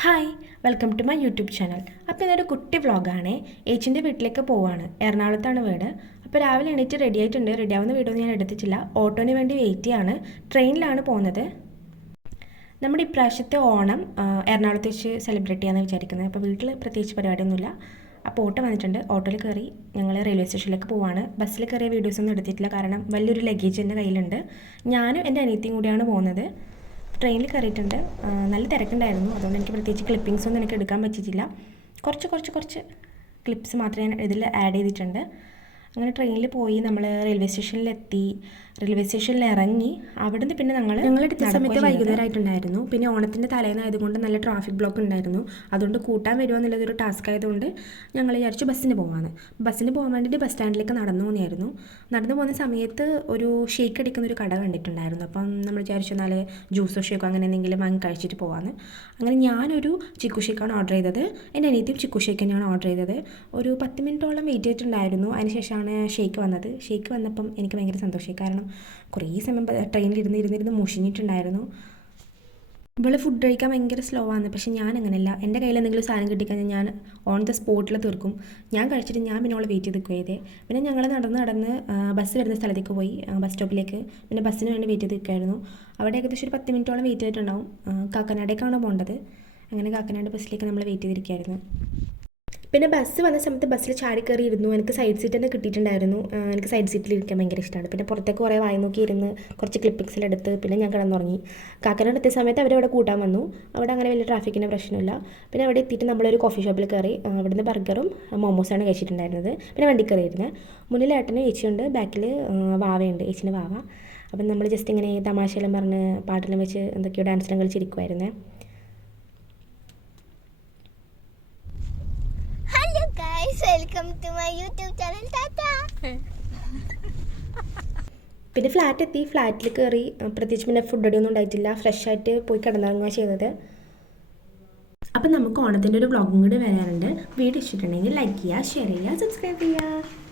Hi, welcome to my YouTube channel. അപ്പോൾ ഇതൊരു കുട്ടി വ്ളോഗാണ്. ഏച്ചിൻ്റെ വീട്ടിലേക്ക് പോവാണ്. എറണാകുളത്താണ് വീട്. അപ്പോൾ രാവിലെ എണീറ്റ് റെഡി ആയിട്ടുണ്ട്. റെഡിയാവുന്ന വീഡിയോ ഞാൻ എടുത്തിട്ടില്ല. ഓട്ടോന് വേണ്ടി വെയിറ്റ് ചെയ്യാണ്. ട്രെയിനിലാണ് പോകുന്നത്. നമ്മുടെ ഇപ്രാവശ്യത്തെ ഓണം എറണാകുളത്ത് വെച്ച് സെലിബ്രേറ്റ് ചെയ്യാമെന്ന് വിചാരിക്കുന്നത്. അപ്പോൾ വീട്ടിൽ പ്രത്യേകിച്ച് പരിപാടിയൊന്നുമില്ല. അപ്പോൾ ഓട്ടോ വന്നിട്ടുണ്ട്. ഓട്ടോയിൽ കയറി ഞങ്ങൾ റെയിൽവേ സ്റ്റേഷനിലേക്ക് പോവാണ്. ബസ്സിൽ കയറിയ വീഡിയോസൊന്നും എടുത്തിട്ടില്ല, കാരണം വലിയൊരു ലഗേജ് എൻ്റെ കയ്യിലുണ്ട്. ഞാനും എൻ്റെ അനിയത്തിയും കൂടിയാണ് പോകുന്നത്. ട്രെയിനിൽ കയറിയിട്ടുണ്ട്. നല്ല തിരക്കുണ്ടായിരുന്നു, അതുകൊണ്ട് എനിക്ക് പ്രത്യേകിച്ച് ക്ലിപ്പിങ്സൊന്നും എനിക്ക് എടുക്കാൻ പറ്റിയിട്ടില്ല. കുറച്ച് ക്ലിപ്സ് മാത്രമേ ഞാൻ ഇതിൽ ആഡ് ചെയ്തിട്ടുണ്ട്. അങ്ങനെ ട്രെയിനിൽ പോയി നമ്മൾ റെയിൽവേ സ്റ്റേഷനിലെത്തി. റെയിൽവേ സ്റ്റേഷനിൽ ഇറങ്ങി അവിടുന്ന് പിന്നെ ഞങ്ങളെടുത്ത സമയത്ത് വൈകുന്നേരമായിട്ടുണ്ടായിരുന്നു. പിന്നെ ഓണത്തിൻ്റെ തലേന്നായതുകൊണ്ട് നല്ല ട്രാഫിക് ബ്ലോക്ക് ഉണ്ടായിരുന്നു. അതുകൊണ്ട് കൂട്ടാൻ വരുമോ എന്നുള്ളതൊരു ടാസ്ക് ആയതുകൊണ്ട് ഞങ്ങൾ വിചാരിച്ചു ബസ്സിന് പോകാമെന്ന്. ബസ്സിന് പോകാൻ വേണ്ടിയിട്ട് ബസ് സ്റ്റാൻഡിലേക്ക് നടന്നു പോകുന്നതായിരുന്നു. നടന്നു പോകുന്ന സമയത്ത് ഒരു ഷേക്ക് അടിക്കുന്ന ഒരു കട കണ്ടിട്ടുണ്ടായിരുന്നു. അപ്പം നമ്മൾ വിചാരിച്ചു എന്നാൽ ജ്യൂസോ ഷേക്കോ അങ്ങനെ എന്തെങ്കിലും വാങ്ങി കഴിച്ചിട്ട് പോകാമെന്ന്. അങ്ങനെ ഞാനൊരു ചിക്കു ഷേക്കാണ് ഓർഡർ ചെയ്തത്. എൻ്റെ അനിയത്തിയും ചിക്കു ഷേക്ക് തന്നെയാണ് ഓർഡർ ചെയ്തത്. ഒരു 10 മിനിറ്റോളം വെയിറ്റ് ചെയ്തിട്ടുണ്ടായിരുന്നു. അതിനുശേഷമാണ് ഷേക്ക് വന്നത്. ഷേക്ക് വന്നപ്പം എനിക്ക് ഭയങ്കര സന്തോഷമായി, കാരണം കുറേ സമയം ട്രെയിനിലിരുന്ന് മുഷിഞ്ഞിട്ടുണ്ടായിരുന്നു. ഇവള് ഫുഡ് കഴിക്കാൻ ഭയങ്കര സ്ലോ ആണ്. പക്ഷേ ഞാൻ അങ്ങനെയല്ല. എൻ്റെ കയ്യിൽ എന്തെങ്കിലും സാധനം കിട്ടിക്കഴിഞ്ഞാൽ ഞാൻ ഓൺ ദ സ്പോട്ടിൽ തീർക്കും. ഞാൻ കഴിച്ചിട്ട് ഞാൻ പിന്നെ അവളെ വെയിറ്റ് ചെയ്ത് നിൽക്കുകയത്. പിന്നെ ഞങ്ങൾ നടന്ന് ബസ് വരുന്ന സ്ഥലത്തേക്ക് പോയി, ബസ് സ്റ്റോപ്പിലേക്ക്. പിന്നെ ബസ്സിന് വേണ്ടി വെയിറ്റ് ചെയ്ത് നിൽക്കുമായിരുന്നു. അവിടെ ഏകദേശം ഒരു 10 മിനിറ്റോളം വെയിറ്റ് ചെയ്തിട്ടുണ്ടാവും. കാക്കനാടേക്കാണ് പോകേണ്ടത്. അങ്ങനെ കാക്കനാട് ബസ്സിലേക്ക് നമ്മൾ വെയിറ്റ് ചെയ്തിരിക്കുകയായിരുന്നു. പിന്നെ ബസ് വന്ന സമയത്ത് ബസ്സിൽ ചാടി കയറി ഇരുന്നു. എനിക്ക് സൈഡ് സീറ്റ് തന്നെ കിട്ടിയിട്ടുണ്ടായിരുന്നു. എനിക്ക് സൈഡ് സീറ്റിൽ ഇരിക്കാൻ ഭയങ്കര ഇഷ്ടമാണ്. പിന്നെ പുറത്തേക്ക് കുറേ വായി നോക്കി ഇരുന്ന് കുറച്ച് ക്ലിപ്പിക്സിലെടുത്ത് പിന്നെ ഞാൻ കിടന്നുറങ്ങി. കാക്കനാട് എത്തിയ സമയത്ത് അവരവിടെ കൂട്ടാൻ വന്നു. അവിടെ അങ്ങനെ വലിയ ട്രാഫിക്കിൻ്റെ പ്രശ്നമില്ല. പിന്നെ അവിടെ എത്തിയിട്ട് നമ്മളൊരു കോഫി ഷോപ്പിൽ കയറി. അവിടുന്ന് ബർഗറും മോമോസാണ് കഴിച്ചിട്ടുണ്ടായിരുന്നത്. പിന്നെ വണ്ടി കയറിയിരുന്നത്. മുന്നിൽ ഏട്ടനും ഏച്ചിയുണ്ട്, ബാക്കിൽ വാവയുണ്ട്, ഏച്ചിൻ്റെ വാവ. അപ്പം നമ്മൾ ജസ്റ്റ് ഇങ്ങനെ തമാശയെല്ലാം പറഞ്ഞ് പാട്ടെല്ലാം വെച്ച് എന്തൊക്കെയോ ഡാൻസെല്ലാം കളിച്ചിരിക്കുമായിരുന്നേ. Welcome to my YouTube channel. Tata. പിന്നെ ഫ്ലാറ്റ് എത്തി. ഫ്ലാറ്റിൽ കയറി. പ്രത്യേകിച്ച് പിന്നെ ഫുഡ് അടിയൊന്നും ഉണ്ടായിട്ടില്ല. ഫ്രഷ് ആയിട്ട് പോയി കിടന്നിറങ്ങുക ചെയ്തത്. അപ്പം നമുക്ക് ഓണത്തിൻ്റെ ഒരു വ്ളോഗും കൂടി വരാറുണ്ട്. വീഡിയോ ഇഷ്ടമുണ്ടെങ്കിൽ ലൈക്ക് ചെയ്യുക, ഷെയർ ചെയ്യുക, സബ്സ്ക്രൈബ് ചെയ്യുക.